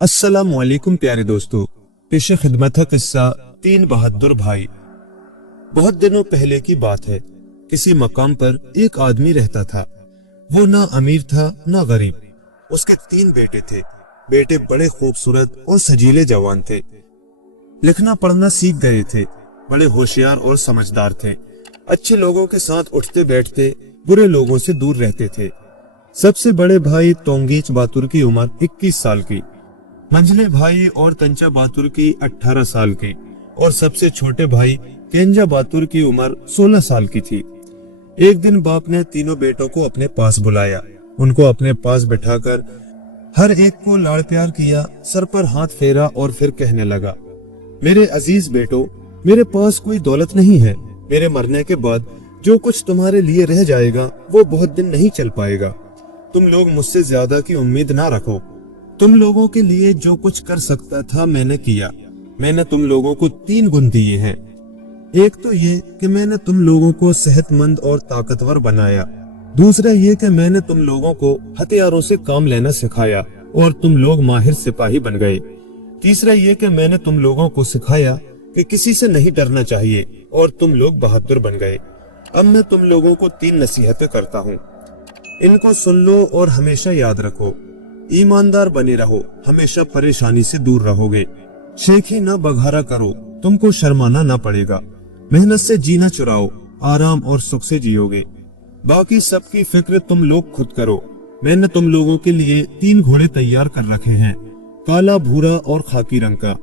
अस्सलामु अलैकुम प्यारे दोस्तों, पेशे खिदमत है किस्सा तीन बहादुर भाई। बहुत दिनों पहले की बात है। किसी मकाम पर एक आदमी रहता था। वो ना अमीर था ना गरीब। उसके तीन बेटे थे। बेटे बड़े खूबसूरत और सजीले जवान थे। लिखना पढ़ना सीख गए थे। बड़े होशियार और समझदार थे। अच्छे लोगों के साथ उठते बैठते, बुरे लोगों से दूर रहते थे। सबसे बड़े भाई तोंगीच बातुर की उम्र 21 साल की, मंझले भाई और तंचा बातुर की 18 साल की और सबसे छोटे भाई केंजा बातुर की उम्र 16 साल की थी। एक दिन बाप ने तीनों बेटों को अपने पास बुलाया। उनको अपने पास बिठाकर हर एक को लाड़ प्यार किया, सर पर हाथ फेरा और फिर कहने लगा, मेरे अजीज बेटो, मेरे पास कोई दौलत नहीं है। मेरे मरने के बाद जो कुछ तुम्हारे लिए रह जाएगा वो बहुत दिन नहीं चल पाएगा। तुम लोग मुझसे ज्यादा की उम्मीद ना रखो। तुम लोगों के लिए जो कुछ कर सकता था मैंने किया। मैंने तुम लोगों को 3 गुण दिए हैं। एक तो ये कि मैंने तुम लोगों को सेहतमंद और ताकतवर बनाया। दूसरा ये कि मैंने तुम लोगों को हथियारों से काम लेना सिखाया और तुम लोग माहिर सिपाही बन गए। तीसरा ये कि मैंने तुम लोगों को सिखाया कि किसी से नहीं डरना चाहिए और तुम लोग बहादुर बन गए। अब मैं तुम लोगों को 3 नसीहतें करता हूँ। इनको सुन लो और हमेशा याद रखो। ईमानदार बने रहो, हमेशा परेशानी से दूर रहोगे। शेखी ना बघारा करो, तुमको शर्माना ना पड़ेगा। मेहनत से जीना चुराओ, आराम और सुख से जियोगे। बाकी सबकी फिक्र तुम लोग खुद करो। मैंने तुम लोगों के लिए 3 घोड़े तैयार कर रखे हैं, काला, भूरा और खाकी रंग का।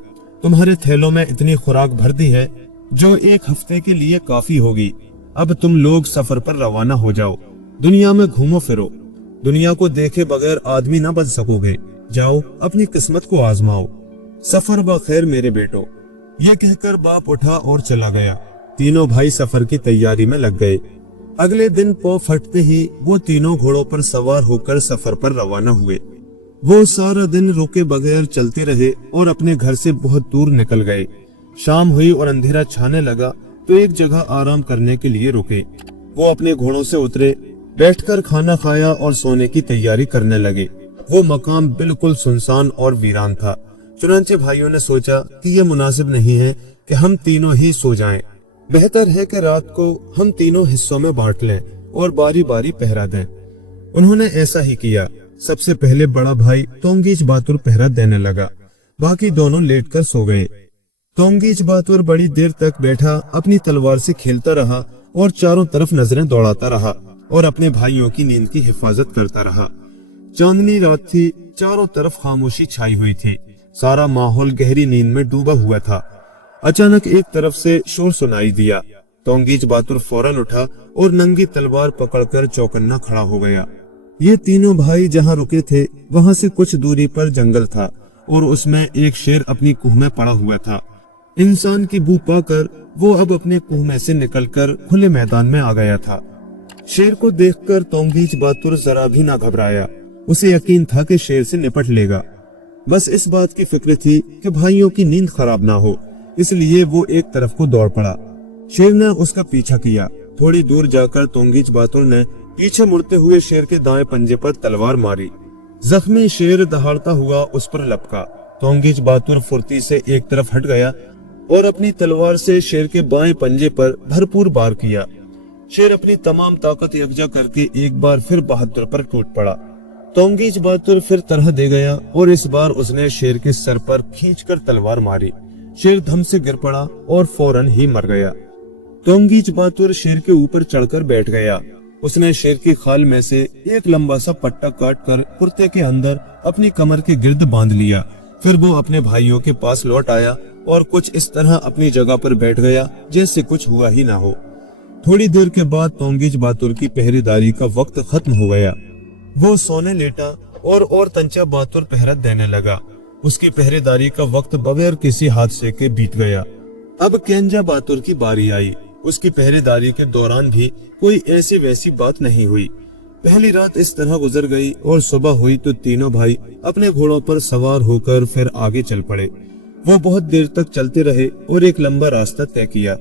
तुम्हारे थैलों में इतनी खुराक भर दी है जो 1 हफ्ते के लिए काफी होगी। अब तुम लोग सफर पर रवाना हो जाओ। दुनिया में घूमो फिरो। दुनिया को देखे बगैर आदमी ना बन सकोगे। जाओ अपनी किस्मत को आजमाओ। सफर बखैर मेरे बेटो। ये कहकर बाप उठा और चला गया। तीनों भाई सफर की तैयारी में लग गए। अगले दिन पौ फटते ही वो तीनों घोड़ों पर सवार होकर सफर पर रवाना हुए। वो सारा दिन रुके बगैर चलते रहे और अपने घर से बहुत दूर निकल गए। शाम हुई और अंधेरा छाने लगा तो एक जगह आराम करने के लिए रुके। वो अपने घोड़ों से उतरे, बैठकर खाना खाया और सोने की तैयारी करने लगे। वो मकाम बिल्कुल सुनसान और वीरान था। चुनांचे भाइयों ने सोचा कि यह मुनासिब नहीं है कि हम तीनों ही सो जाएं। बेहतर है कि रात को हम तीनों हिस्सों में बांट लें और बारी बारी पहरा दें। उन्होंने ऐसा ही किया। सबसे पहले बड़ा भाई तोंगीच बातुर पहरा देने लगा। बाकी दोनों लेटकर सो गए। तोंगीच बातुर बड़ी देर तक बैठा अपनी तलवार से खेलता रहा और चारों तरफ नजरें दौड़ाता रहा और अपने भाइयों की नींद की हिफाजत करता रहा। चांदनी रात थी, चारों तरफ खामोशी छाई हुई थी। सारा माहौल गहरी नींद में डूबा हुआ था। अचानक एक तरफ से शोर सुनाई दिया। तोंगीच बातुर फौरन उठा और नंगी तलवार पकड़कर चौकन्ना खड़ा हो गया। ये तीनों भाई जहाँ रुके थे वहां से कुछ दूरी पर जंगल था और उसमें एक शेर अपनी कुह में पड़ा हुआ था। इंसान की बू पाकर वो अब अपने कुह में से निकलकर खुले मैदान में आ गया था। शेर को देखकर तोंगीच बातुर जरा भी ना घबराया। उसे यकीन था कि शेर से निपट लेगा। बस इस बात की फिक्र थी कि भाइयों की नींद खराब ना हो, इसलिए वो एक तरफ को दौड़ पड़ा। शेर ने उसका पीछा किया। थोड़ी दूर जाकर तोंगीच बातुर ने पीछे मुड़ते हुए शेर के दाएं पंजे पर तलवार मारी। जख्मी शेर दहाड़ता हुआ उस पर लपका। तोंगीच बातुर फुर्ती से एक तरफ हट गया और अपनी तलवार से शेर के बाएं पंजे पर भरपूर वार किया। शेर अपनी तमाम ताकत यकजा करके एक बार फिर बहादुर पर टूट पड़ा। तोंगीच बातुर फिर तरह दे गया और इस बार उसने शेर के सर पर खींचकर तलवार मारी। शेर धम से गिर पड़ा और फौरन ही मर गया। तोंगीच बातुर शेर के ऊपर चढ़कर बैठ गया। उसने शेर की खाल में से एक लंबा सा पट्टा काटकर कुर्ते के अंदर अपनी कमर के गिर्द बांध लिया। फिर वो अपने भाइयों के पास लौट आया और कुछ इस तरह अपनी जगह पर बैठ गया जैसे कुछ हुआ ही ना हो। थोड़ी देर के बाद तोंगीच बातुर की पहरेदारी का वक्त खत्म हो गया। वो सोने लेटा और तंचा बातुर पहरा देने लगा। उसकी पहरेदारी का वक्त बगैर किसी हादसे के बीत गया। अब केंजा बातुर की बारी आई। उसकी पहरेदारी के दौरान भी कोई ऐसी वैसी बात नहीं हुई। पहली रात इस तरह गुजर गई और सुबह हुई तो तीनों भाई अपने घोड़ों पर सवार होकर फिर आगे चल पड़े। वो बहुत देर तक चलते रहे और एक लंबा रास्ता तय किया।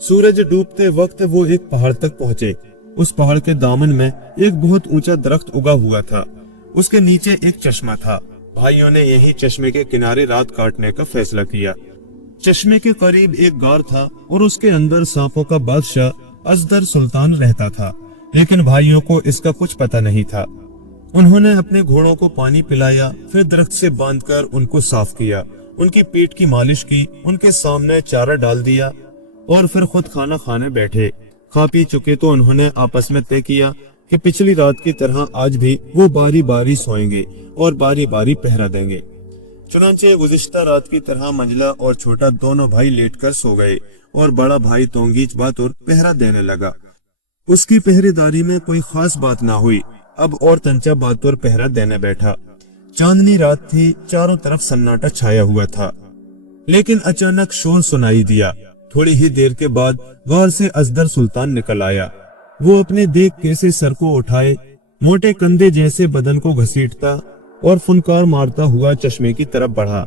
सूरज डूबते वक्त वो एक पहाड़ तक पहुंचे। उस पहाड़ के दामन में एक बहुत ऊंचा दरख्त उगा हुआ था। उसके नीचे एक चश्मा था। भाइयों ने यही चश्मे के किनारे रात काटने का फैसला किया। चश्मे के करीब एक गार था और उसके अंदर सांपों का बादशाह असदर सुल्तान रहता था, लेकिन भाइयों को इसका कुछ पता नहीं था। उन्होंने अपने घोड़ों को पानी पिलाया, फिर दरख्त से बांधकर उनको साफ किया, उनकी पीठ की मालिश की, उनके सामने चारा डाल दिया और फिर खुद खाना खाने बैठे। खा पी चुके तो उन्होंने आपस में तय किया कि पिछली रात की तरह आज भी वो बारी बारी सोएंगे और बारी बारी पहरा देंगे। चुनांचे गुज़िश्ता रात की तरह मंझला और छोटा दोनों भाई लेटकर सो गए और बड़ा भाई तोंगीच बातुर पहरा देने लगा। उसकी पहरेदारी में कोई खास बात ना हुई। अब और तंचा बातुर पहरा देने बैठा। चांदनी रात थी, चारों तरफ सन्नाटा छाया हुआ था, लेकिन अचानक शोर सुनाई दिया। थोड़ी ही देर के बाद गार से असदर सुल्तान निकल आया। वो अपने देख कैसे सर को उठाए, मोटे कंधे जैसे बदन को घसीटता और फुनकार मारता हुआ चश्मे की तरफ बढ़ा।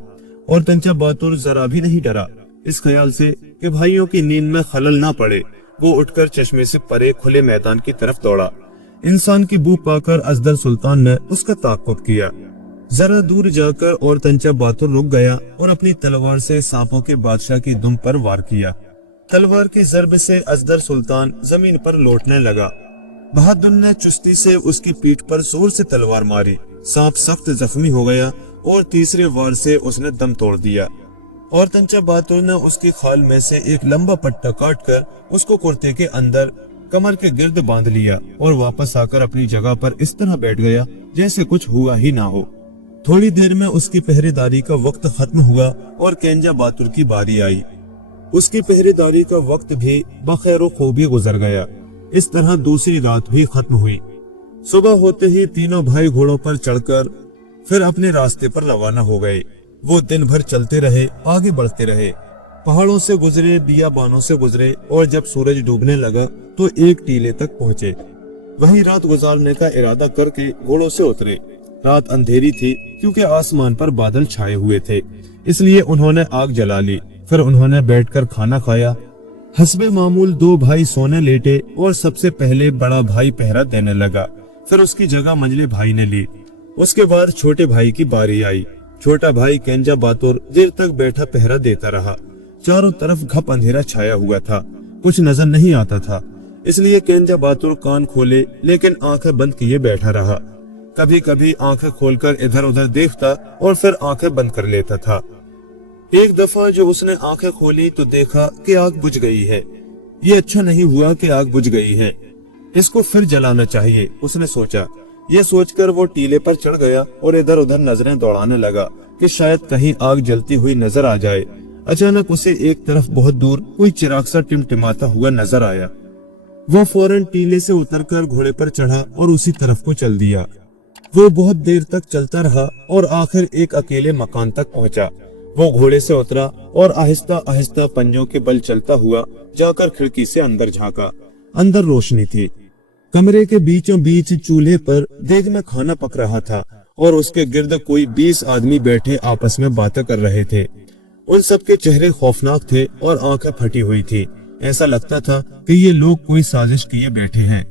और तंचा बातुर जरा भी नहीं डरा। इस ख्याल से कि भाइयों की नींद में खलल ना पड़े, वो उठकर चश्मे से परे खुले मैदान की तरफ दौड़ा। इंसान की बू पाकर असदर सुल्तान ने उसका ताक़ुब किया। जरा दूर जाकर और तंचा बातुर रुक गया और अपनी तलवार से सांपों के बादशाह की दुम पर वार किया। तलवार की ज़रब से असदर सुल्तान जमीन पर लौटने लगा। बहादुर ने चुस्ती से उसकी पीठ पर जोर से तलवार मारी। सांप सख्त जख्मी हो गया और तीसरे वार से उसने दम तोड़ दिया। और तंचा बातुर ने उसकी खाल में से एक लंबा पट्टा काटकर उसको कुर्ते के अंदर कमर के गिर्द बांध लिया और वापस आकर अपनी जगह पर इस तरह बैठ गया जैसे कुछ हुआ ही ना हो। थोड़ी देर में उसकी पहरेदारी का वक्त खत्म हुआ और केंजा बातुर की बारी आई। उसकी पहरेदारी का वक्त भी बखैर खूबी गुजर गया। इस तरह दूसरी रात भी खत्म हुई। सुबह होते ही तीनों भाई घोड़ों पर चढ़कर फिर अपने रास्ते पर रवाना हो गए। वो दिन भर चलते रहे, आगे बढ़ते रहे, पहाड़ों से गुजरे, बियाबानों से गुजरे और जब सूरज डूबने लगा तो एक टीले तक पहुंचे। वहीं रात गुजारने का इरादा करके घोड़ों से उतरे। रात अंधेरी थी क्योंकि आसमान पर बादल छाए हुए थे, इसलिए उन्होंने आग जला ली। फिर उन्होंने बैठकर खाना खाया। हस्बे मामूल दो भाई सोने लेटे और सबसे पहले बड़ा भाई पहरा देने लगा, फिर उसकी जगह मंझले भाई ने ली। उसके बाद छोटे भाई की बारी आई। छोटा भाई केंजा बातुर देर तक बैठा पहरा देता रहा। चारों तरफ घप अंधेरा छाया हुआ था, कुछ नजर नहीं आता था, इसलिए केंजा बातुर कान खोले लेकिन आंखें बंद किए बैठा रहा। कभी कभी आंखें खोलकर इधर उधर देखता और फिर आंखें बंद कर लेता था। एक दफा जो उसने आंखें खोली तो देखा कि आग बुझ गई है। ये अच्छा नहीं हुआ कि आग बुझ गई है, इसको फिर जलाना चाहिए, उसने सोचा। ये सोचकर वो टीले पर चढ़ गया और इधर उधर नजरें दौड़ाने लगा कि शायद कहीं आग जलती हुई नजर आ जाए। अचानक उसे एक तरफ बहुत दूर कोई चिराग सा टिमटिमाता हुआ नजर आया। वो फौरन टीले से उतरकर घोड़े पर चढ़ा और उसी तरफ को चल दिया। वो बहुत देर तक चलता रहा और आखिर एक अकेले मकान तक पहुंचा। वो घोड़े से उतरा और आहिस्ता आहिस्ता पंजों के बल चलता हुआ जाकर खिड़की से अंदर झांका। अंदर रोशनी थी। कमरे के बीचों बीच चूल्हे पर देग में खाना पक रहा था और उसके गिर्द कोई 20 आदमी बैठे आपस में बातें कर रहे थे। उन सबके चेहरे खौफनाक थे और आंखें फटी हुई थी। ऐसा लगता था कि ये लोग कोई साजिश किए बैठे हैं।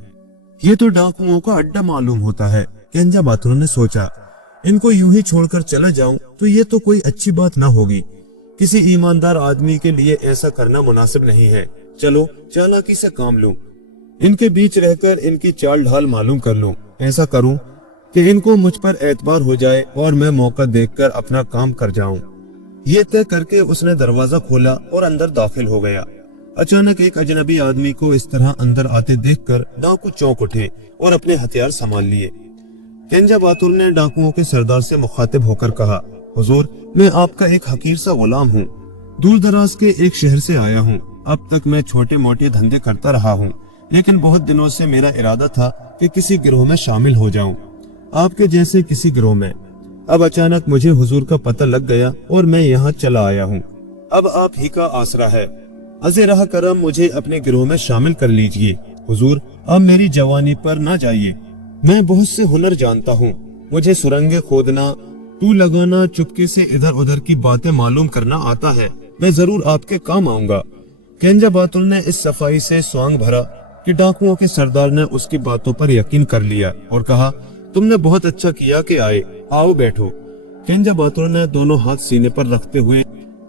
ये तो डाकुओं का अड्डा मालूम होता है, केंजा बातुर ने सोचा। इनको यूं ही छोड़कर चला जाऊं तो ये तो कोई अच्छी बात ना होगी। किसी ईमानदार आदमी के लिए ऐसा करना मुनासिब नहीं है। चलो चालाकी से काम लूं, इनके बीच रहकर इनकी चाल ढाल मालूम कर लूं। ऐसा करूं कि इनको मुझ पर एतबार हो जाए और मैं मौका देखकर अपना काम कर जाऊं। ये तय करके उसने दरवाजा खोला और अंदर दाखिल हो गया। अचानक एक अजनबी आदमी को इस तरह अंदर आते देखकर डाकू चौंक उठे और अपने हथियार संभाल लिए। केंजा बातुर ने डाकुओं के सरदार से मुखातिब होकर कहा, हुजूर, मैं आपका एक हकीर सा गुलाम हूँ, दूर दराज के एक शहर से आया हूँ। अब तक मैं छोटे मोटे धंधे करता रहा हूँ, लेकिन बहुत दिनों से मेरा इरादा था कि किसी गिरोह में शामिल हो जाऊं, आपके जैसे किसी गिरोह में। अब अचानक मुझे हुजूर का पता लग गया और मैं यहाँ चला आया हूँ। अब आप ही का आसरा है। अज़े राह करम मुझे अपने गिरोह में शामिल कर लीजिए। हुजूर, अब मेरी जवानी पर ना जाइए। मैं बहुत से हुनर जानता हूँ। मुझे सुरंगें खोदना, टू लगाना, चुपके से इधर उधर की बातें मालूम करना आता है। मैं जरूर आपके काम आऊंगा। केंजा बातुर ने इस सफाई से स्वांग भरा कि डाकुओं के सरदार ने उसकी बातों पर यकीन कर लिया और कहा, तुमने बहुत अच्छा किया कि आए। आओ बैठो। केंजा बहादुर ने दोनों हाथ सीने पर रखते हुए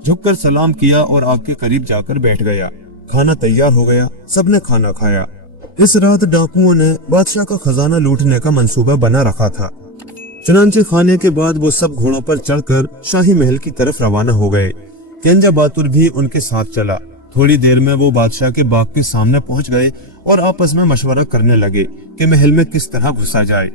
झुककर सलाम किया और आग के करीब जाकर बैठ गया। खाना तैयार हो गया, सबने खाना खाया। इस रात डाकुओं ने बादशाह का खजाना लूटने का मंसूबा बना रखा था। चुनांचे खाने के बाद वो सब घोड़ों पर चढ़कर शाही महल की तरफ रवाना हो गए। केंजा बहादुर भी उनके साथ चला। थोड़ी देर में वो बादशाह के बाग के सामने पहुंच गए और आपस में मशवरा करने लगे कि महल में किस तरह घुसा जाए।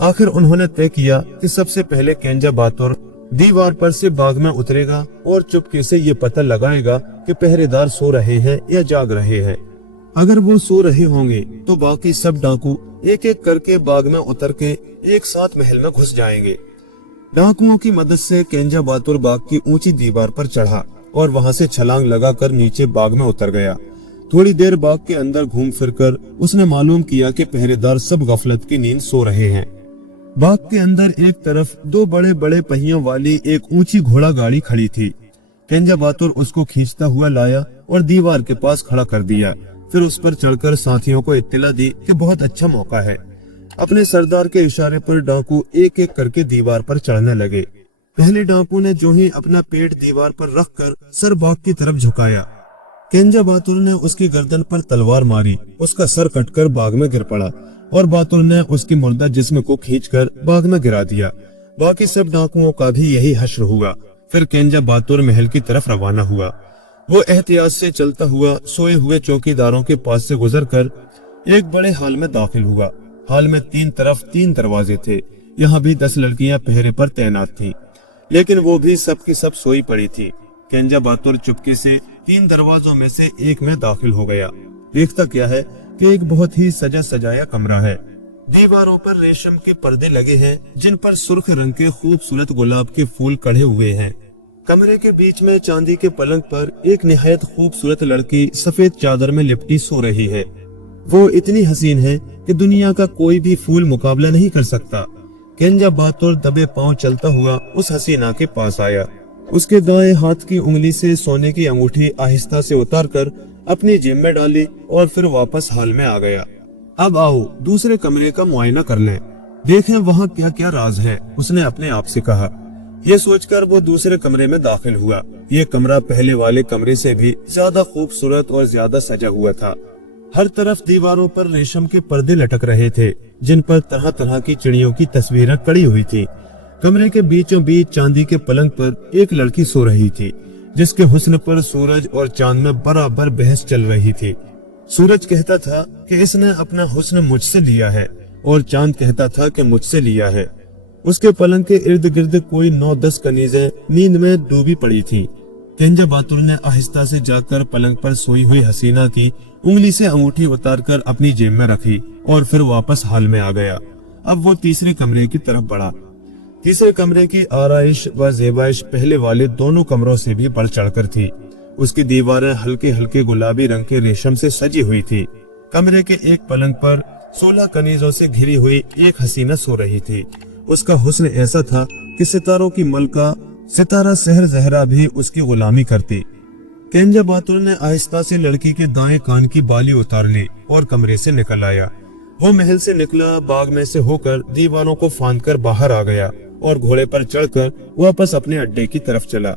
आखिर उन्होंने तय किया कि सबसे पहले केंजा बहादुर दीवार पर से बाग में उतरेगा और चुपके से ये पता लगाएगा कि पहरेदार सो रहे हैं या जाग रहे हैं। अगर वो सो रहे होंगे तो बाकी सब डाकू एक एक करके बाग में उतर के एक साथ महल में घुस जाएंगे। डाकुओं की मदद से केंजा बहादुर बाग की ऊंची दीवार पर चढ़ा और वहां से छलांग लगाकर नीचे बाग में उतर गया। थोड़ी देर बाग के अंदर घूम फिरकर उसने मालूम किया कि पहरेदार सब गफलत की नींद सो रहे हैं। बाग के अंदर एक तरफ दो बड़े बड़े पहियों वाली एक ऊंची घोड़ा गाड़ी खड़ी थी। केंजा बहादुर उसको खींचता हुआ लाया और दीवार के पास खड़ा कर दिया। फिर उस पर चढ़कर साथियों को इत्तला दी कि बहुत अच्छा मौका है। अपने सरदार के इशारे पर डाकू एक एक करके दीवार पर चढ़ने लगे। पहले डाकू ने जो ही अपना पेट दीवार पर रखकर सर बाग की तरफ झुकाया, केंजा बहादुर ने उसकी गर्दन पर तलवार मारी। उसका सर कटकर बाग में गिर पड़ा और बहादुर ने उसकी मुर्दा जिस्म को खींचकर बाग में गिरा दिया। बाकी सब डाकुओं का भी यही हश्र हुआ। फिर केंजा बहादुर महल की तरफ रवाना हुआ। वो एहतियात से चलता हुआ सोए हुए चौकीदारों के पास से गुजरकर एक बड़े हाल में दाखिल हुआ। हाल में तीन तरफ 3 दरवाजे थे। यहाँ भी 10 लड़कियां पहरे पर तैनात थीं, लेकिन वो भी सब की सब सोई पड़ी थी। केंजा बहादुर चुपके से 3 दरवाजों में से एक में दाखिल हो गया। देखता क्या है कि एक बहुत ही सजा सजाया कमरा है। दीवारों पर रेशम के पर्दे लगे हैं जिन पर सुर्ख रंग के खूबसूरत गुलाब के फूल कढ़े हुए हैं। कमरे के बीच में चांदी के पलंग पर एक निहायत खूबसूरत लड़की सफेद चादर में लिपटी सो रही है। वो इतनी हसीन है कि दुनिया का कोई भी फूल मुकाबला नहीं कर सकता। केंजा बहादुर दबे पांव चलता हुआ उस हसीना के पास आया। उसके दाएं हाथ की उंगली से सोने की अंगूठी आहिस्ता से उतारकर अपनी जेब में डाली और फिर वापस हाल में आ गया। अब आओ दूसरे कमरे का मुआयना कर लें, देखें वहाँ क्या क्या राज है, उसने अपने आप से कहा। ये सोचकर वो दूसरे कमरे में दाखिल हुआ। ये कमरा पहले वाले कमरे से भी ज्यादा खूबसूरत और ज्यादा सजा हुआ था। हर तरफ दीवारों पर रेशम के पर्दे लटक रहे थे जिन पर तरह तरह की चिड़ियों की तस्वीरें कड़ी हुई थी। कमरे के बीचों बीच चांदी के पलंग पर एक लड़की सो रही थी जिसके हुस्न पर सूरज और चांद में बराबर बहस चल रही थी। सूरज कहता था कि इसने अपना हुस्न मुझसे लिया है और चांद कहता था कि मुझसे लिया है। उसके पलंग के इर्द गिर्द कोई 9-10 कनीजें नींद में डूबी पड़ी थीं। केंजा बहादुर ने आहिस्ता से जाकर पलंग पर सोई हुई हसीना की उंगली से अंगूठी उतारकर अपनी जेब में रखी और फिर वापस हाल में आ गया। अब वो तीसरे कमरे की तरफ बढ़ा। तीसरे कमरे की आराइश व ज़ेबाइश पहले वाले दोनों कमरों से भी बढ़ चढ़कर थी। उसकी दीवारें हल्के हल्के गुलाबी रंग के रेशम से सजी हुई थी। कमरे के एक पलंग पर 16 कनीजों से घिरी हुई एक हसीना सो रही थी। उसका हुस्न ऐसा था कि सितारों की मलका सितारा सहर जहरा भी उसकी गुलामी करती। केंजा बहादुर ने आहिस्ता से लड़की के दाएं कान की बाली उतार ली और कमरे से निकल आया। वो महल से निकला, बाग में से होकर दीवारों को फांदकर बाहर आ गया और घोड़े पर चढ़कर वापस अपने अड्डे की तरफ चला।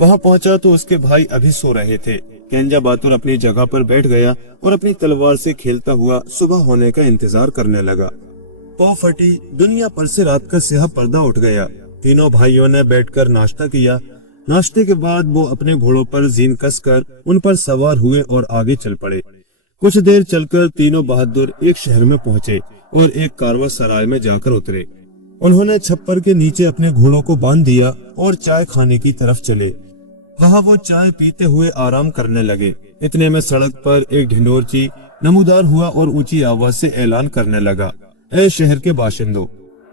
वहां पहुंचा तो उसके भाई अभी सो रहे थे। केंजा बहादुर अपनी जगह पर बैठ गया और अपनी तलवार से खेलता हुआ सुबह होने का इंतजार करने लगा। पौ फटी, दुनिया पर से रात का स्याह पर्दा उठ गया। तीनों भाइयों ने बैठकर नाश्ता किया। नाश्ते के बाद वो अपने घोड़ों पर जीन कसकर उन पर सवार हुए और आगे चल पड़े। कुछ देर चलकर तीनों बहादुर एक शहर में पहुंचे और एक कारवा सराय में जाकर उतरे। उन्होंने छप्पर के नीचे अपने घोड़ों को बांध दिया और चाय खाने की तरफ चले। वहाँ वो चाय पीते हुए आराम करने लगे। इतने में सड़क पर एक ढिंडोरची नमूदार हुआ और ऊंची आवाज से ऐलान करने लगा, ऐ शहर के बाशिंदों,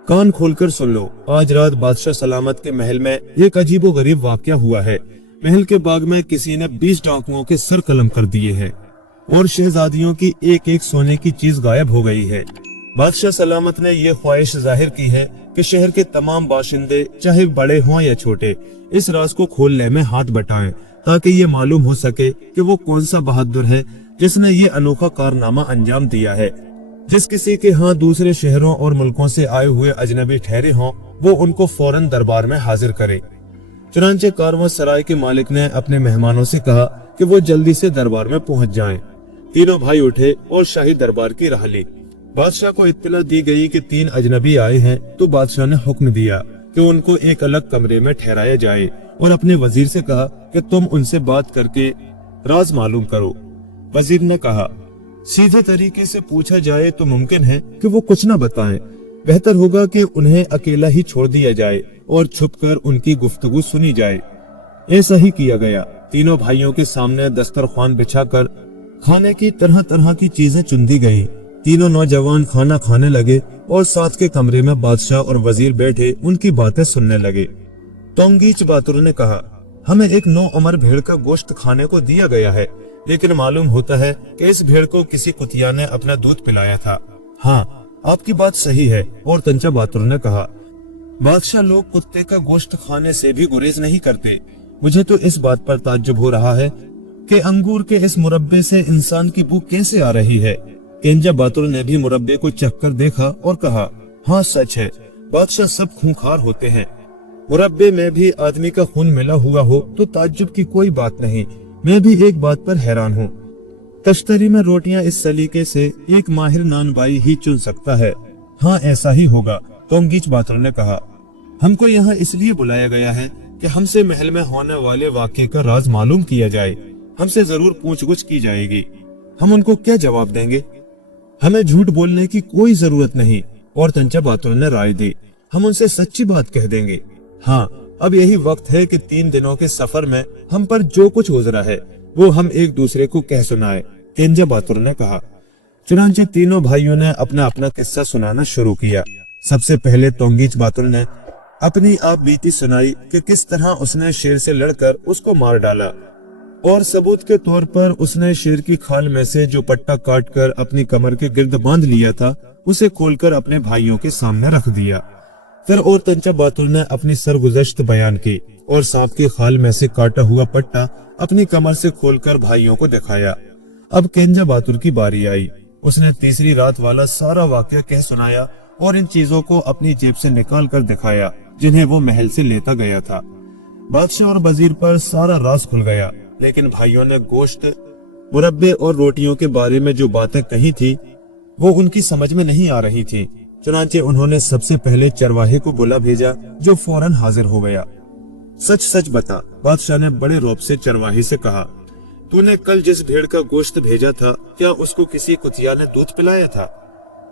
कान खोलकर सुन लो। आज रात बादशाह सलामत के महल में एक अजीबो गरीब वाकया हुआ है। महल के बाग में किसी ने 20 डाकुओं के सर कलम कर दिए हैं और शहजादियों की एक एक सोने की चीज गायब हो गई है। बादशाह सलामत ने यह ख्वाहिश जाहिर की है कि शहर के तमाम बाशिंदे, चाहे बड़े हों या छोटे, इस राज को खोलने में हाथ बटाएं ताकि ये मालूम हो सके कि वो कौन सा बहादुर है जिसने ये अनोखा कारनामा अंजाम दिया है। जिस किसी के हाथ दूसरे शहरों और मुल्कों से आए हुए अजनबी ठहरे हों, वो उनको फौरन दरबार में हाजिर करे। चुनांचे कारवां सराय के मालिक ने अपने मेहमानों से कहा कि वो जल्दी से दरबार में पहुंच जाएं। तीनों भाई उठे और शाही दरबार की राह ली। बादशाह को इत्तला दी गई कि 3 अजनबी आए हैं, तो बादशाह ने हुक्म दिया कि उनको एक अलग कमरे में ठहराया जाए और अपने वजीर से कहा कि तुम उनसे बात करके राज मालूम करो। वजीर ने कहा, सीधे तरीके से पूछा जाए तो मुमकिन है कि वो कुछ न बताएं। बेहतर होगा कि उन्हें अकेला ही छोड़ दिया जाए और छुपकर उनकी गुफ्तगू सुनी जाए। ऐसा ही किया गया। तीनों भाइयों के सामने दस्तरख्वान बिछाकर खाने की तरह तरह की चीजें चुन दी गईं। तीनों नौजवान खाना खाने लगे और साथ के कमरे में बादशाह और वजीर बैठे उनकी बातें सुनने लगे। तोंगीच बातुर ने कहा, हमें एक 9 उम्र भेड़ का गोश्त खाने को दिया गया है, लेकिन मालूम होता है कि इस भेड़ को किसी कुतिया ने अपना दूध पिलाया था। हाँ, आपकी बात सही है। और तंचा बातुर ने कहा, बादशाह लोग कुत्ते का गोश्त खाने से भी गुरेज नहीं करते। मुझे तो इस बात पर ताज्जुब हो रहा है कि अंगूर के इस मुरब्बे से इंसान की भूख कैसे आ रही है। केंजा बातुर ने भी मुरब्बे को चखकर देखा और कहा, हाँ सच है, बादशाह सब खूंखार होते हैं। मुरब्बे में भी आदमी का खून मिला हुआ हो तो ताज्जुब की कोई बात नहीं। मैं भी एक बात पर हैरान हूँ, तश्तरी में रोटियां इस सलीके से एक माहिर नानबाई ही चुन सकता है। हाँ ऐसा ही होगा, तोंगीच बातुर ने कहा। हमको यहाँ इसलिए बुलाया गया है कि हमसे महल में होने वाले वाक़े का राज मालूम किया जाए। हमसे जरूर पूछगुछ की जाएगी। हम उनको क्या जवाब देंगे? हमें झूठ बोलने की कोई जरूरत नहीं। और तंचा बातुर ने राय दी, हम उनसे सच्ची बात कह देंगे। हाँ, अब यही वक्त है कि 3 दिनों के सफर में हम पर जो कुछ गुजरा है वो हम एक दूसरे को कह सुनाए, केंजा बातुर ने कहा। चुनांचे तीनों भाइयों ने अपना अपना किस्सा सुनाना शुरू किया। सबसे पहले तोंगीच बातुर ने अपनी आप बीती सुनाई कि किस तरह उसने शेर से लड़कर उसको मार डाला और सबूत के तौर पर उसने शेर की खाल में से जो पट्टा काटकर अपनी कमर के गिर्द बांध लिया था उसे खोलकर अपने भाइयों के सामने रख दिया। फिर और तंचा बातुर ने अपनी सरगुज़श्त बयान की और सांप की खाल में से काटा हुआ पट्टा अपनी कमर से खोलकर भाइयों को दिखाया। अब केंजा बातुर की बारी आई। उसने तीसरी रात वाला सारा वाकया कह सुनाया और इन चीजों को अपनी जेब से निकाल कर दिखाया जिन्हें वो महल से लेता गया था। बादशाह और वजीर पर सारा राज खुल गया, लेकिन भाइयों ने गोश्त, मुरब्बे और रोटियों के बारे में जो बातें कही थी वो उनकी समझ में नहीं आ रही थी। चुनांचे उन्होंने सबसे पहले चरवाहे को बुला भेजा, जो फौरन हाजिर हो गया। सच सच बता, बादशाह ने बड़े रौब से चरवाहे से कहा, तूने कल जिस भेड़ का गोश्त भेजा था क्या उसको किसी कुतिया ने दूध पिलाया था?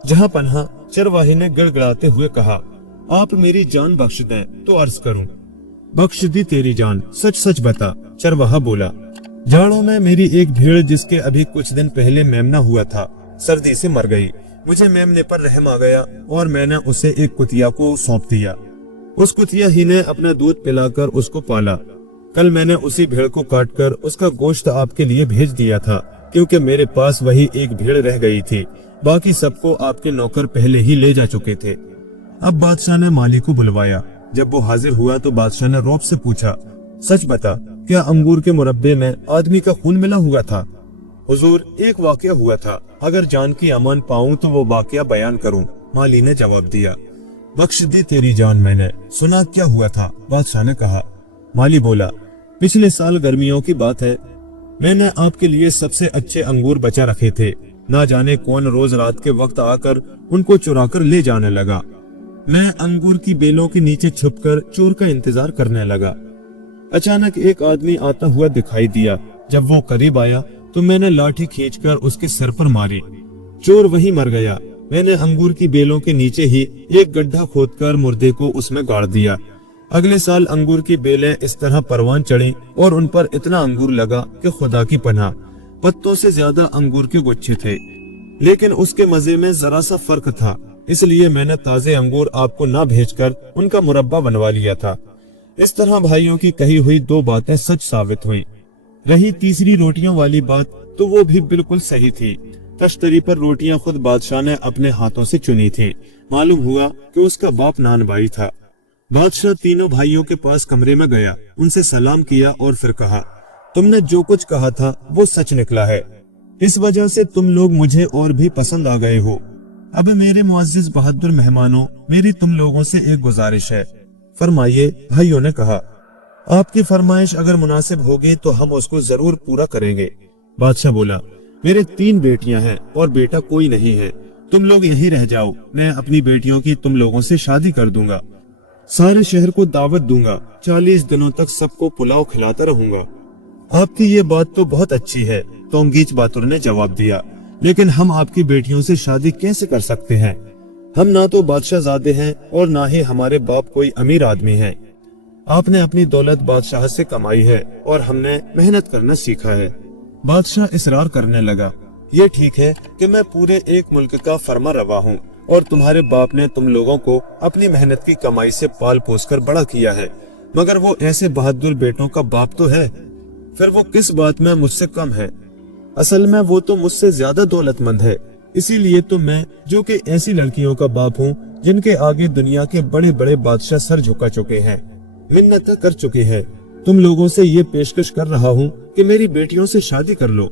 जहां पन्हा, चरवाहे ने गड़गड़ाते हुए कहा, आप मेरी जान बख्श दें तो अर्ज करूं। बख्श दी तेरी जान, सच सच बता, चरवाहा बोला। जाड़ों में मेरी एक भेड़ जिसके अभी कुछ दिन पहले मेमना हुआ था सर्दी से मर गई। मुझे मेमने पर रहम आ गया और मैंने उसे एक कुतिया को सौंप दिया। उस कुतिया ही ने अपना दूध पिलाकर उसको पाला। कल मैंने उसी भेड़ को काटकर उसका गोश्त आपके लिए भेज दिया था, क्योंकि मेरे पास वही एक भेड़ रह गई थी। बाकी सबको आपके नौकर पहले ही ले जा चुके थे। अब बादशाह ने माली को बुलवाया। जब वो हाजिर हुआ तो बादशाह ने रौब से पूछा, सच बता, क्या अंगूर के मुरब्बे में आदमी का खून मिला हुआ था? हुजूर, एक वाकया हुआ था, अगर जान की अमान पाऊं तो वो वाकया बयान करूं, माली ने जवाब दिया। बख्श दी तेरी जान, मैंने सुना, क्या हुआ था? बादशाह ने कहा। माली बोला, पिछले साल गर्मियों की बात है, मैंने आपके लिए सबसे अच्छे अंगूर बचा रखे थे। ना जाने कौन रोज रात के वक्त आकर उनको चुरा कर ले जाने लगा। मैं अंगूर की बेलों के नीचे छुपकर चोर का इंतजार करने लगा। अचानक एक आदमी आता हुआ दिखाई दिया। जब वो करीब आया तो मैंने लाठी खींचकर उसके सर पर मारी। चोर वहीं मर गया। मैंने अंगूर की बेलों के नीचे ही एक गड्ढा खोदकर मुर्दे को उसमें गाड़ दिया। अगले साल अंगूर की बेलें इस तरह परवान चढ़ी और उन पर इतना अंगूर लगा कि खुदा की पनाह, पत्तों से ज्यादा अंगूर के गुच्छे थे। लेकिन उसके मजे में जरा सा फर्क था, इसलिए मैंने ताजे अंगूर आपको ना भेजकर उनका मुरब्बा बनवा लिया था। इस तरह भाइयों की कही हुई 2 बातें सच साबित हुई। रही तीसरी रोटियों वाली बात, तो वो भी बिल्कुल सही थी। तश्तरी पर रोटियां खुद बादशाह ने अपने हाथों से चुनी थी। मालूम हुआ कि उसका बाप नानबाई था। बादशाह तीनों भाइयों के पास कमरे में गया, उनसे सलाम किया और फिर कहा, तुमने जो कुछ कहा था वो सच निकला है। इस वजह से तुम लोग मुझे और भी पसंद आ गए हो। اب मेरे मुअज्जिज बहादुर मेहमानों, मेरी तुम लोगों से एक गुजारिश है। फरमाइए, भाइयों ने कहा। आपकी फरमाइश अगर मुनासिब होगी तो हम उसको जरूर पूरा करेंगे। बादशाह बोला, मेरे 3 बेटियां हैं और बेटा कोई नहीं है। तुम लोग यहीं रह जाओ, मैं अपनी बेटियों की तुम लोगों से शादी कर दूंगा। सारे शहर को दावत दूंगा, 40 दिनों तक सबको पुलाव खिलाता रहूंगा। आपकी ये बात तो बहुत अच्छी है, तोंगीच बातुर ने जवाब दिया, लेकिन हम आपकी बेटियों से शादी कैसे कर सकते हैं? हम ना तो बादशाहजादे हैं और ना ही हमारे बाप कोई अमीर आदमी है। आपने अपनी दौलत बादशाह से कमाई है और हमने मेहनत करना सीखा है। बादशाह इसरार करने लगा, ये ठीक है कि मैं पूरे एक मुल्क का फरमा रवा हूँ और तुम्हारे बाप ने तुम लोगों को अपनी मेहनत की कमाई से पाल पोस कर बड़ा किया है, मगर वो ऐसे बहादुर बेटों का बाप तो है, फिर वो किस बात में मुझसे कम है? असल में वो तो मुझसे ज्यादा दौलतमंद है, इसीलिए तो मैं, जो कि ऐसी लड़कियों का बाप हूँ जिनके आगे दुनिया के बड़े बड़े बादशाह सर झुका चुके हैं, मिन्नत कर चुके हैं, तुम लोगों से ये पेशकश कर रहा हूँ कि मेरी बेटियों से शादी कर लो।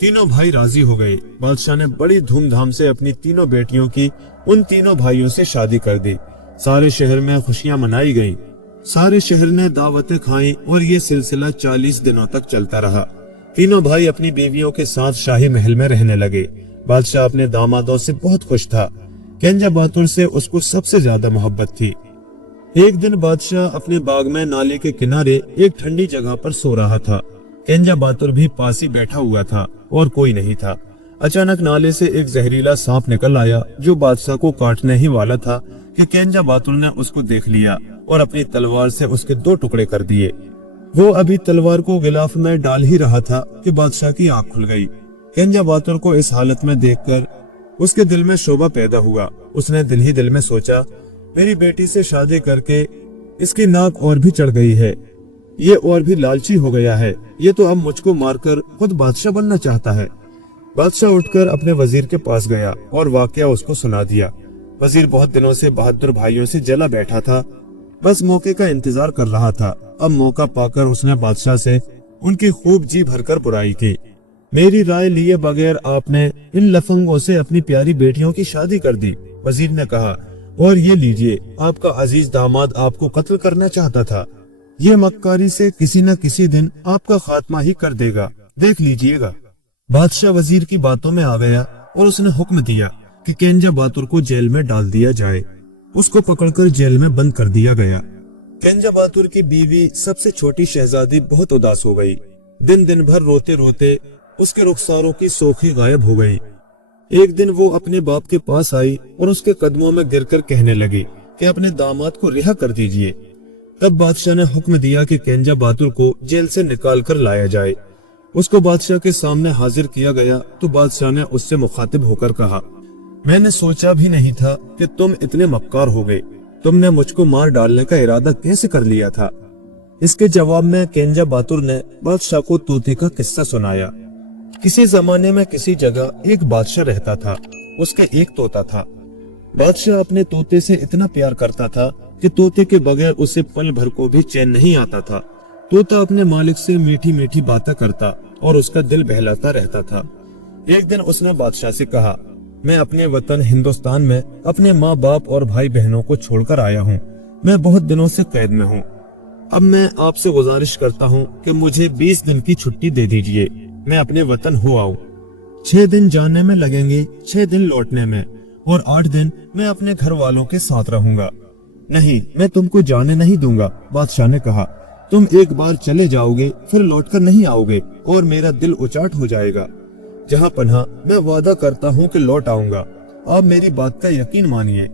तीनों भाई राजी हो गए। बादशाह ने बड़ी धूमधाम से अपनी तीनों बेटियों की उन तीनों भाइयों से शादी कर दी। सारे शहर में खुशियां मनाई गईं। सारे शहर ने दावतें खाई और ये सिलसिला 40 दिनों तक चलता रहा। तीनों भाई अपनी बीवियों के साथ शाही महल में रहने लगे। बादशाह अपने दामादों से बहुत खुश था। केंजा बातुर से उसको सबसे ज्यादा मोहब्बत थी। एक दिन बादशाह अपने बाग में नाले के किनारे एक ठंडी जगह पर सो रहा था। केंजा बातुर भी पास ही बैठा हुआ था और कोई नहीं था। अचानक नाले से एक जहरीला सांप निकल आया जो बादशाह को काटने ही वाला था कि केंजा बातुर ने उसको देख लिया और अपनी तलवार से उसके 2 टुकड़े कर दिए। वो अभी तलवार को गिलाफ में डाल ही रहा था कि बादशाह की आंख खुल गई। केंजा बातुर को इस हालत में देखकर उसके दिल में शोभा पैदा हुआ। उसने दिल ही दिल में सोचा, मेरी बेटी से शादी करके इसकी नाक और भी चढ़ गई है, ये और भी लालची हो गया है, ये तो अब मुझको मारकर खुद बादशाह बनना चाहता है। बादशाह उठकर अपने वजीर के पास गया और वाकया उसको सुना दिया। वजीर बहुत दिनों से बहादुर भाइयों से जला बैठा था, बस मौके का इंतजार कर रहा था। अब मौका पाकर उसने बादशाह से उनकी खूब जी भरकर बुराई की। मेरी राय लिए बगैर आपने इन लफंगों से अपनी प्यारी बेटियों की शादी कर दी। वजीर ने कहा, और ये लीजिए, आपका अजीज दामाद आपको कत्ल करना चाहता था। ये मक्कारी से किसी न किसी दिन आपका खात्मा ही कर देगा, देख लीजिएगा। बादशाह वजीर की बातों में आ गया और उसने हुक्म दिया कि केंजा बातुर को जेल में डाल दिया जाए। उसको पकड़कर जेल में बंद कर दिया गया। केंजा बातुर की बीवी सबसे छोटी शहजादी बहुत उदास हो गई। दिन दिन भर रोते रोते उसके रुखसारों की सोखी गायब हो गई। एक दिन वो अपने बाप के पास आई और उसके कदमों में गिरकर कहने लगी कि अपने दामाद को रिहा कर दीजिए। तब बादशाह ने हुक्म दिया कि केंजा बातुर को जेल से निकाल कर लाया जाए। उसको बादशाह के सामने हाजिर किया गया तो बादशाह ने उससे मुखातिब होकर कहा, मैंने सोचा भी नहीं था कि तुम इतने मक्कार हो गए। तुमने मुझको मार डालने का इरादा कैसे कर लिया था? इसके जवाब में केंजा बातुर ने बादशाह को तोते का किस्सा सुनाया। किसी जमाने में किसी जगह एक बादशाह रहता था। उसके एक तोता था। बादशाह अपने तोते से इतना प्यार करता था कि तोते के बगैर उसे पल भर को भी चैन नहीं आता था। तोता अपने मालिक से मीठी मीठी बातें करता और उसका दिल बहलाता रहता था। एक दिन उसने बादशाह से कहा, मैं अपने वतन हिंदुस्तान में अपने माँ बाप और भाई बहनों को छोड़कर आया हूँ। मैं बहुत दिनों से कैद में हूँ। अब मैं आपसे गुजारिश करता हूँ कि मुझे 20 दिन की छुट्टी दे दीजिए, मैं अपने वतन हो आऊं। 6 दिन जाने में लगेंगे, 6 दिन लौटने में, और 8 दिन मैं अपने घर वालों के साथ रहूंगा। नहीं, मैं तुमको जाने नहीं दूंगा। बादशाह ने कहा, तुम एक बार चले जाओगे फिर लौटकर नहीं आओगे और मेरा दिल उचाट हो जाएगा। जहाँ पन्हा, मैं वादा करता हूँ कि लौट आऊंगा। आप मेरी बात का यकीन मानिए।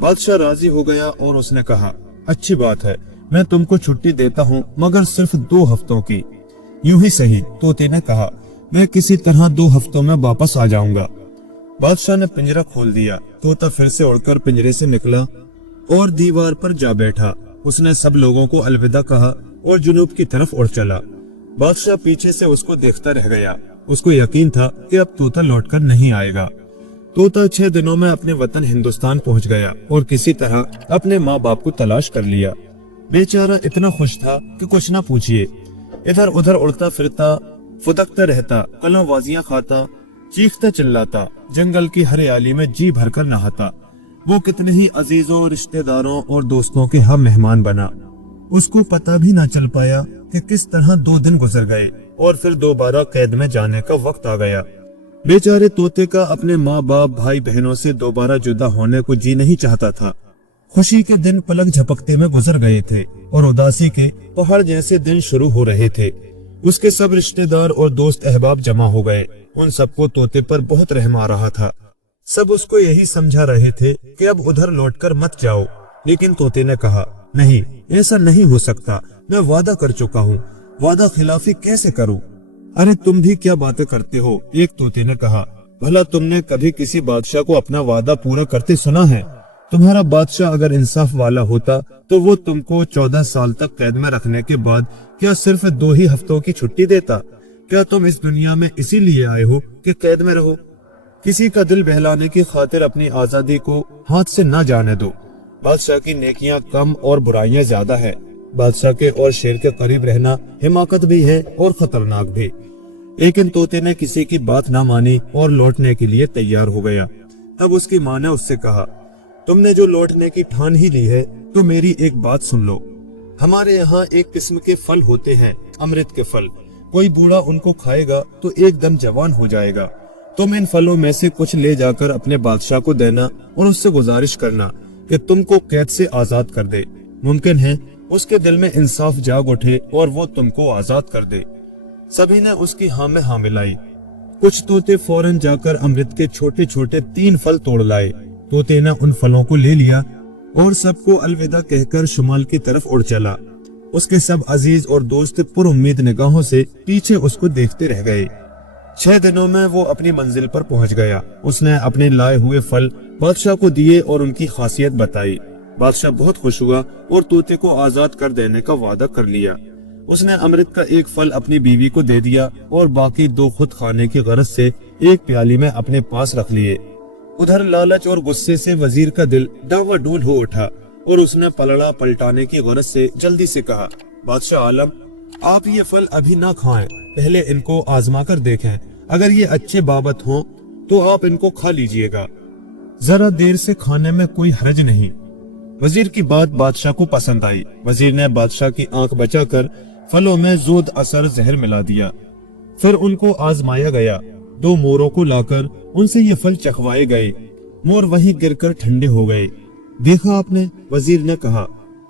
बादशाह राजी हो गया और उसने कहा, अच्छी बात है, मैं तुमको छुट्टी देता हूँ, मगर सिर्फ 2 हफ्तों की। यूं ही सही, तोते ने कहा, मैं किसी तरह 2 हफ्तों में वापस आ जाऊंगा। बादशाह ने पिंजरा खोल दिया। तोता फिर से उड़कर पिंजरे से निकला और दीवार पर जा बैठा। उसने सब लोगों को अलविदा कहा और जुनूब की तरफ उड़ चला। बादशाह पीछे से उसको देखता रह गया। उसको यकीन था कि अब तोता लौटकर नहीं आएगा। तोता 6 दिनों में अपने वतन हिंदुस्तान पहुंच गया और किसी तरह अपने माँ बाप को तलाश कर लिया। बेचारा इतना खुश था कि कुछ ना पूछिए। इधर उधर उड़ता फिरता, फुदकता रहता, कलों बाजियां खाता, चीखता चिल्लाता, जंगल की हरियाली में जी भरकर नहाता। वो कितने ही अजीजों, रिश्तेदारों और दोस्तों के हम मेहमान बना। उसको पता भी ना चल पाया कि किस तरह 2 दिन गुजर गए और फिर दोबारा कैद में जाने का वक्त आ गया। बेचारे तोते का अपने माँ बाप, भाई बहनों से दोबारा जुदा होने को जी नहीं चाहता था। खुशी के दिन पलक झपकते में गुजर गए थे और उदासी के पहाड़ जैसे दिन शुरू हो रहे थे। उसके सब रिश्तेदार और दोस्त अहबाब जमा हो गए। उन सबको तोते पर बहुत रहम आ रहा था। सब उसको यही समझा रहे थे कि अब उधर लौटकर मत जाओ, लेकिन तोते ने कहा, नहीं, ऐसा नहीं हो सकता। मैं वादा कर चुका हूँ, वादा खिलाफी कैसे करूँ? अरे तुम भी क्या बातें करते हो? एक तोते ने कहा, भला तुमने कभी किसी बादशाह को अपना वादा पूरा करते सुना है? तुम्हारा बादशाह अगर इंसाफ वाला होता तो वो तुमको 14 साल तक कैद में रखने के बाद क्या सिर्फ 2 ही हफ्तों की छुट्टी देता? क्या तुम इस दुनिया में इसीलिए आए हो कि कैद में रहो? किसी का दिल बहलाने की खातिर अपनी आजादी को हाथ से ना जाने दो। बादशाह की नेकियां कम और बुराइयां ज्यादा है। बादशाह के और शेर के करीब रहना हिमाकत भी है और खतरनाक भी। लेकिन तोते ने किसी की बात ना मानी और लौटने के लिए तैयार हो गया। तब उसकी माँ ने उससे कहा, तुमने जो लौटने की ठान ही ली है तो मेरी एक बात सुन लो। हमारे यहाँ एक किस्म के फल होते हैं, अमृत के फल। कोई बूढ़ा उनको खाएगा तो एकदम जवान हो जाएगा। तुम इन फलों में से कुछ ले जाकर अपने बादशाह को देना और उससे गुजारिश करना कि तुमको कैद से आजाद कर दे। मुमकिन है उसके दिल में इंसाफ जाग उठे और वो तुमको आजाद कर दे। सभी ने उसकी हाँ में हाँ मिलाई। कुछ तोते फौरन जाकर अमृत के छोटे छोटे 3 फल तोड़ लाए। तोते ने उन फलों को ले लिया और सबको अलविदा कहकर शुमाल की तरफ उड़ चला। उसके सब अजीज और दोस्त पुरुम्मीद निगाहों से पीछे उसको देखते रह गए। 6 दिनों में वो अपनी मंजिल पर पहुंच गया। उसने अपने लाए हुए फल बादशाह को दिए और उनकी खासियत बताई। बादशाह बहुत खुश हुआ और तोते को आजाद कर देने का वादा कर लिया। उसने अमृत का एक फल अपनी बीवी को दे दिया और बाकी 2 खुद खाने की गरज से एक प्याली में अपने पास रख लिए। उधर लालच और गुस्से से वजीर का दिल डावाडोल हो उठा और उसने पलड़ा पलटाने की गरज से जल्दी से कहा, बादशाह आलम, आप ये फल अभी ना खाएं, पहले इनको आजमा कर देखें। अगर ये अच्छे बाबत हों तो आप इनको खा लीजिएगा। जरा देर से खाने में कोई हर्ज नहीं। वजीर की बात बादशाह को पसंद आई। वजीर ने बादशाह की आंख बचाकर फलों में जोद असर जहर मिला दिया। फिर उनको आजमाया गया। 2 मोरों को लाकर उनसे ये फल चखवाए गए। मोर वहीं गिरकर ठंडे हो गए। देखा आपने, वजीर ने कहा,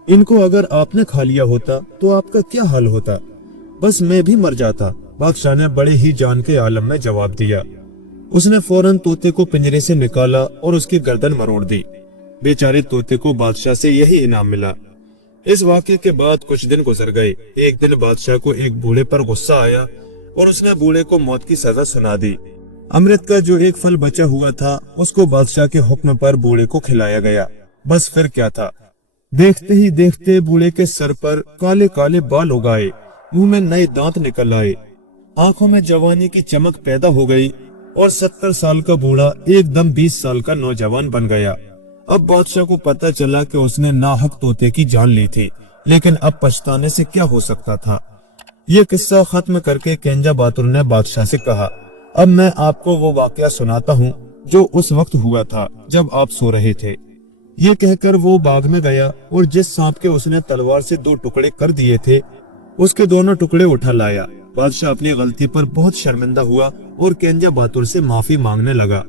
इनको अगर आपने खा लिया होता तो आपका क्या हाल होता? बस मैं भी मर जाता। बादशाह ने बड़े ही जान के आलम में जवाब दिया। उसने फौरन तोते को पिंजरे से निकाला और उसकी गर्दन मरोड़ दी। बेचारे तोते को बादशाह से यही इनाम मिला। इस वाक़े के बाद कुछ दिन गुजर गए। एक दिन बादशाह को एक बूढ़े पर गुस्सा आया और उसने बूढ़े को मौत की सजा सुना दी। अमृत का जो एक फल बचा हुआ था उसको बादशाह के हुक्म पर बूढ़े को खिलाया गया। बस फिर क्या था, देखते ही देखते बूढ़े के सर पर काले काले बाल उग आए, मुंह में नए दांत निकल आए, आंखों में जवानी की चमक पैदा हो गई और 70 साल का बूढ़ा एकदम 20 साल का नौजवान बन गया। अब बादशाह को पता चला कि उसने नाहक तोते की जान ली थी, लेकिन अब पछताने से क्या हो सकता था। ये किस्सा खत्म करके केंजा बातुल ने बादशाह से कहा, अब मैं आपको वो वाकया सुनाता हूँ जो उस वक्त हुआ था जब आप सो रहे थे। ये कहकर वो बाग में गया और जिस सांप के उसने तलवार से 2 टुकड़े कर दिए थे उसके दोनों टुकड़े उठा लाया। बादशाह अपनी गलती पर बहुत शर्मिंदा हुआ और केंजा बातुल से माफी मांगने लगा।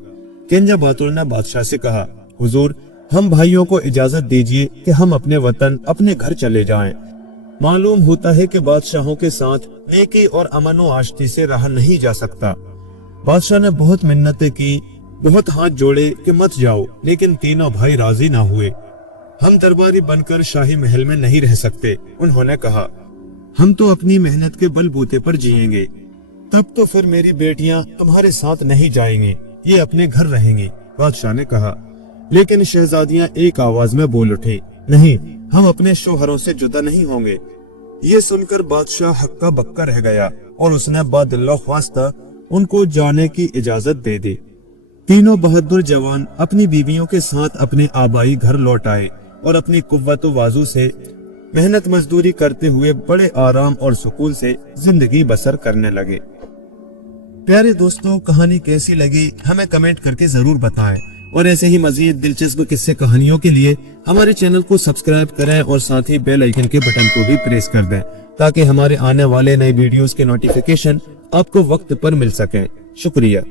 केंजा बातुल ने बादशाह से कहा, हुजूर, हम भाइयों को इजाजत दीजिए कि हम अपने वतन, अपने घर चले जाएं। मालूम होता है कि बादशाहों के साथ नेकी और अमन व आश्ती से रहा नहीं जा सकता। बादशाह ने बहुत मिन्नतें की, बहुत हाथ जोड़े कि मत जाओ, लेकिन तीनों भाई राजी ना हुए। हम दरबारी बनकर शाही महल में नहीं रह सकते। उन्होंने कहा, हम तो अपनी मेहनत के बलबूते पर जिएंगे। तब तो फिर मेरी बेटियां तुम्हारे साथ नहीं जाएंगी, ये अपने घर रहेंगी। बादशाह ने कहा, लेकिन शहजादियां एक आवाज में बोल उठी, नहीं, हम अपने शोहरों से जुदा नहीं होंगे। ये सुनकर बादशाह हक्का बक्का रह गया और उसने बादिल्ला ख्वास्ता उनको जाने की इजाजत दे दी। तीनों बहादुर जवान अपनी बीवियों के साथ अपने आबाई घर लौट आए और अपनी कुव्वत वाजू से मेहनत मजदूरी करते हुए बड़े आराम और सुकून से जिंदगी बसर करने लगे। प्यारे दोस्तों, कहानी कैसी लगी हमें कमेंट करके जरूर बताएं और ऐसे ही मजीद दिलचस्प किस्से कहानियों के लिए हमारे चैनल को सब्सक्राइब करें और साथ ही बेल आइकन के बटन को भी प्रेस कर दें ताकि हमारे आने वाले नए वीडियोस के नोटिफिकेशन आपको वक्त पर मिल सकें। शुक्रिया।